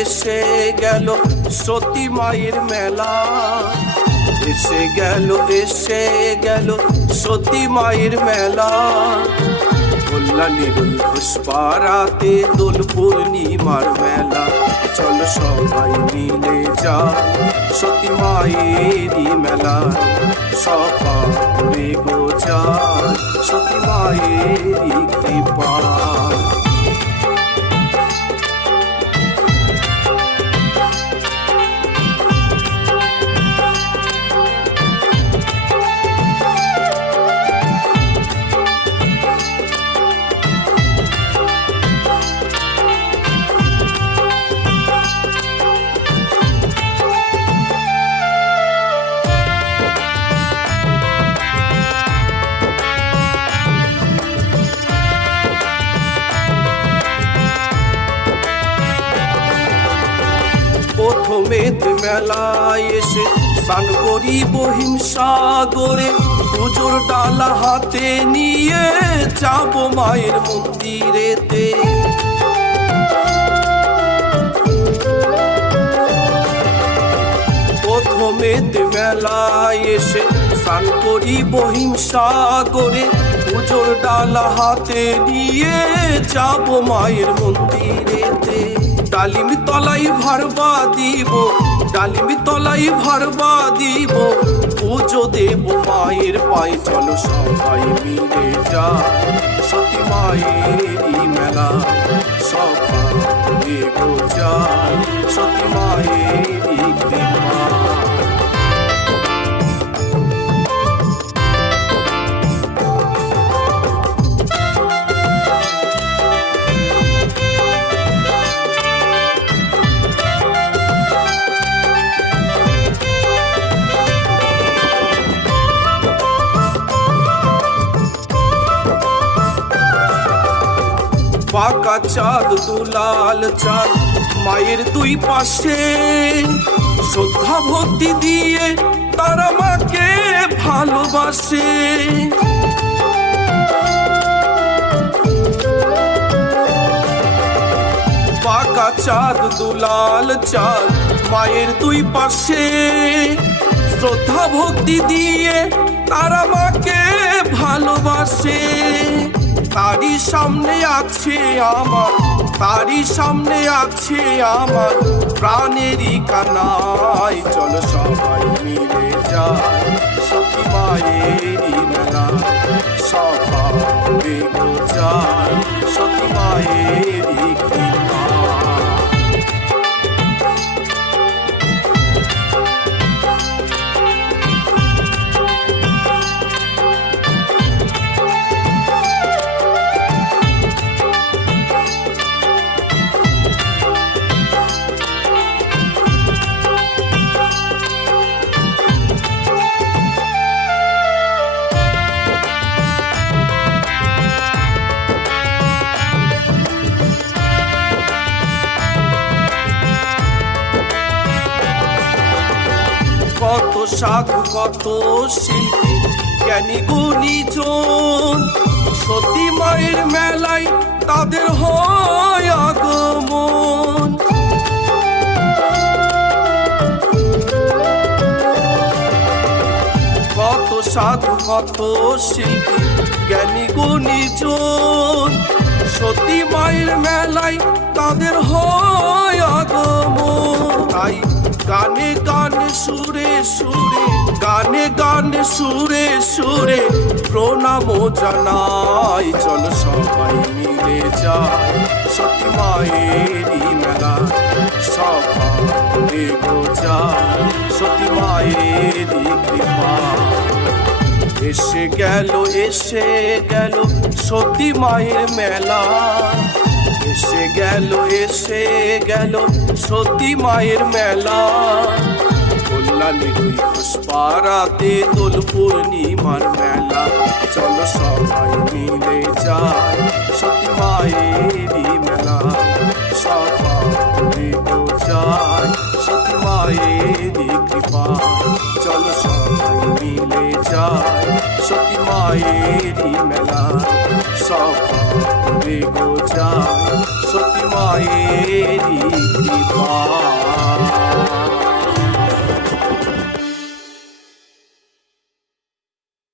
এসে গেল সতী মায়ের মেলা, এসে গেল সতী মায়ের মেলা। কল্যাণীর পুষ্পারাতে দোল পূর্ণিমার মেলা, চলো সবাই মিলে যাই সতী মায়েরই মেলা। সকালে গো যায় সতী মায়েরই কৃপা। প্রথমেতে মেলায় এসে স্নান করি বহিন সাগরে, পুজোর ডালা হাতে নিয়ে যাব মায়ের মন্দিরেতে। প্রথমেতে মেলায় এসে স্নান করি বহিন সাগরে, পুজোর ডালা হাতে নিয়ে যাব মায়ের মন্দিরেতে। ডালিম তলাই ভারবা দিব, ডালিম তলাই ভারবা দিব, পুজো দেব মায়ের পায়ে। চলো সবাই মিলে যাই সতী মায়েরই মেলা, সবাই গো যাই সতী মায়েরই কৃপা। পাকা চাঁদ দুলাল চাঁদ মায়ের দুই পাশে, শ্রদ্ধা ভক্তি দিয়ে তারা মাকে ভালোবাসে। পাকা চাঁদ দুলাল চাঁদ মায়ের দুই পাশে, শ্রদ্ধা ভক্তি দিয়ে তারা মাকে ভালোবাসে। তারই সামনে আছে আমার, তারই সামনে আছে আমার প্রাণেরই কানাই। চলো সবাই মিলে যাই সতী মায়েরই মেলা, সবাই গো যাই সতী মায়েরই কৃপা। কত সাধু কত শিল্পী জ্ঞানী গুণীজন, সতী মায়ের মেলায় তাদের হয় আগমন। কত সাধু কত শিল্পী জ্ঞানী গুণীজন, সতী মায়ের মেলায় তাদের হয় আগমন। তাই গানে গানে সুরে সুরে, গানে গানে সুরে সুরে প্রণাম জানাই। চলো সবাই মিলে যাই সতী মায়েরই মেলা, সবাই গো যাই সতী মায়েরই কৃপা। এসে গেল সতী মায়ের মেলা, এসে গেল সতী মায়ের মেলা। কল্যাণীর পুষ্পারাতে দোল পূর্ণিমার মেলা, চলো সবাই মিলে যাই সতী মায়েরই মেলা, সবাই গো যাই সতী মায়েরই কৃপা। চলো সবাই মিলে যাই সতী মায়েরই মেলা, সবাই গো যাই সতী মায়েরই কৃপা। মা